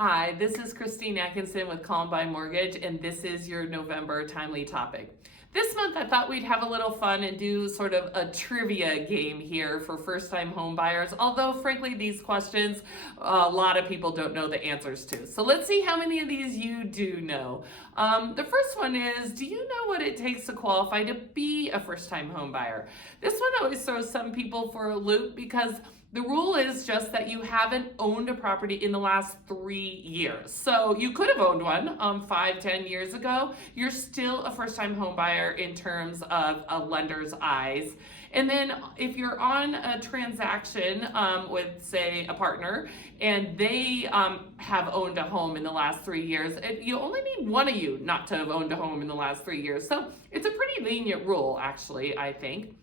Hi, this is Christine Atkinson with Homebuyer Mortgage, and this is your November timely topic. This month, I thought we'd have a little fun and do sort of a trivia game here for first-time home buyers, although frankly, these questions, a lot of people don't know the answers to. So let's see how many of these you do know. The first one is, do you know what it takes to qualify to be a first-time home buyer? This one always throws some people for a loop because the rule is just that you haven't owned a property in the last 3 years. So you could have owned one 5-10 years ago. You're still a first-time home buyer in terms of a lender's eyes. And then if you're on a transaction with, say, a partner, and they have owned a home in the last 3 years, you only need one of you not to have owned a home in the last 3 years. So it's a pretty lenient rule, actually, I think.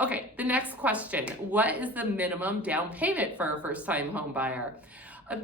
Okay, the next question. What is the minimum down payment for a first-time home buyer?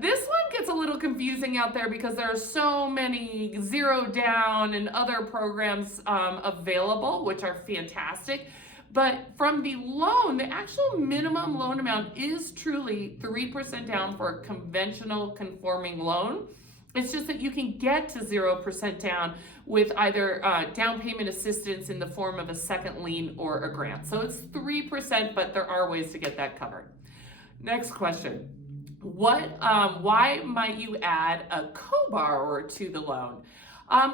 This one gets a little confusing out there because there are so many zero down and other programs available, which are fantastic. But from the loan, the actual minimum loan amount is truly 3% down for a conventional conforming loan. It's just that you can get to 0% down with either down payment assistance in the form of a second lien or a grant. So it's 3%, but there are ways to get that covered. Next question. Why might you add a co-borrower to the loan?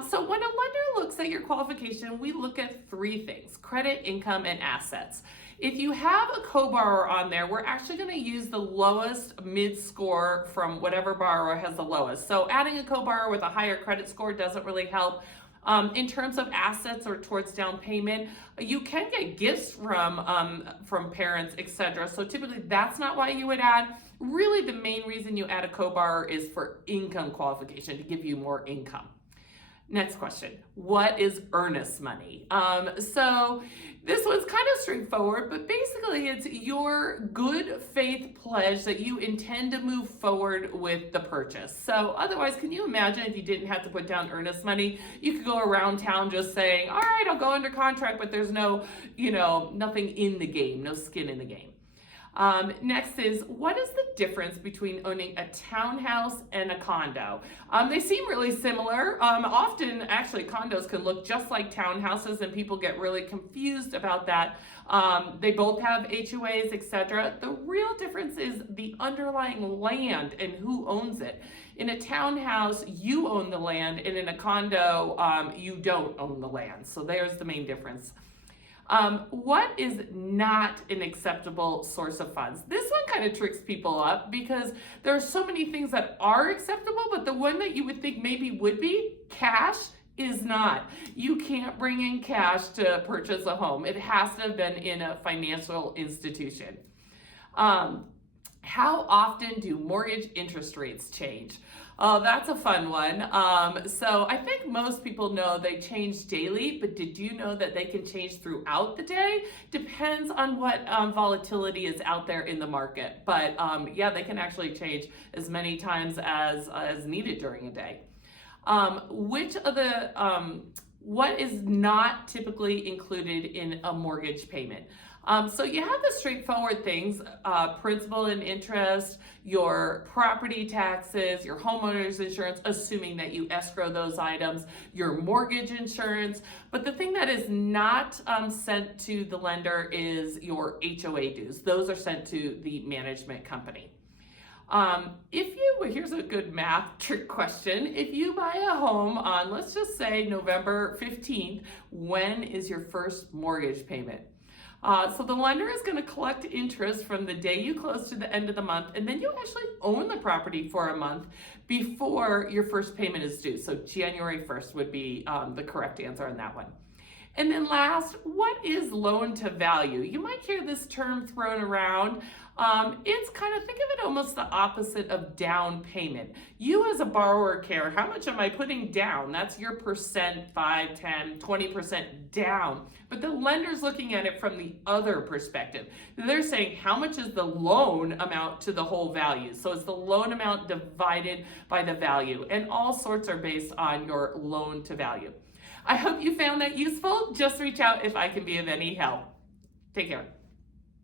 So when a lender looks at your qualification, we look at 3 things: credit, income, and assets. If you have a co-borrower on there, we're actually going to use the lowest mid-score from whatever borrower has the lowest. So adding a co-borrower with a higher credit score doesn't really help. In terms of assets or towards down payment, you can get gifts from parents, etc. So typically that's not why you would add. Really, the main reason you add a co-borrower is for income qualification, to give you more income. Next question. What is earnest money? So this one's kind of straightforward, but basically it's your good faith pledge that you intend to move forward with the purchase. So otherwise, can you imagine if you didn't have to put down earnest money? You could go around town just saying, all right, I'll go under contract, but there's no, nothing in the game, no skin in the game. Next is, what is the difference between owning a townhouse and a condo? They seem really similar. Often, actually, condos can look just like townhouses, and people get really confused about that. They both have HOAs, etc. The real difference is the underlying land and who owns it. In a townhouse, you own the land, and in a condo, you don't own the land. So there's the main difference. What is not an acceptable source of funds? This one kind of tricks people up because there are so many things that are acceptable, but the one that you would think maybe would be cash is not. You can't bring in cash to purchase a home. It has to have been in a financial institution. How often do mortgage interest rates change? Oh, that's a fun one. So I think most people know they change daily, but did you know that they can change throughout the day? Depends on what volatility is out there in the market. But yeah, they can actually change as many times as needed during a day. What is not typically included in a mortgage payment? So you have the straightforward things, principal and interest, your property taxes, your homeowner's insurance, assuming that you escrow those items, your mortgage insurance. But the thing that is not sent to the lender is your HOA dues. Those are sent to the management company. Here's a good math trick question. If you buy a home on, let's just say November 15th, when is your first mortgage payment? So the lender is going to collect interest from the day you close to the end of the month, and then you actually own the property for a month before your first payment is due. So January 1st would be the correct answer on that one. And then last, what is loan to value? You might hear this term thrown around. It's kind of, think of it almost the opposite of down payment. You as a borrower care, how much am I putting down? That's your percent, 5, 10, 20% down. But the lender's looking at it from the other perspective. They're saying, how much is the loan amount to the whole value? So it's the loan amount divided by the value. And all sorts are based on your loan to value. I hope you found that useful. Just reach out if I can be of any help. Take care.